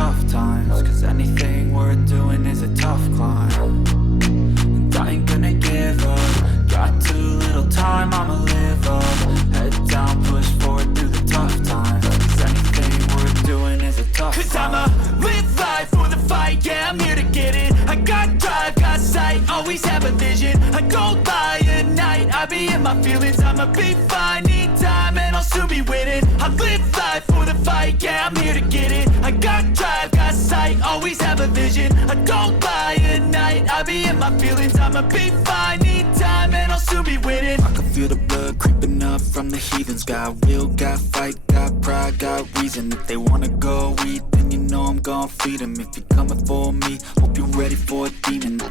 tough times, cause anything worth doing is a tough climb. And I ain't gonna give up, got too little time, I'ma live up. Head down, push forward through the tough times, cause anything worth doing is a tough climb. Cause I'ma live life for the fight, yeah, I'm here to get it. I got drive, got sight, always have a vision. I don't lie at night, I be in my feelings. I'ma be fine, need time, and I'll soon be winning. I live life for the fight, yeah, I'm here to get it. I got drive, got sight, always have a vision. I don't lie at night, I be in my feelings. I'ma be fine, need time, and I'll soon be winning. I can feel the blood creeping up from the heathens. Got will, got fight, got pride, got reason. If they wanna go eat, then you know I'm gon' feed them. If you're coming for me, hope you're ready for a demon. I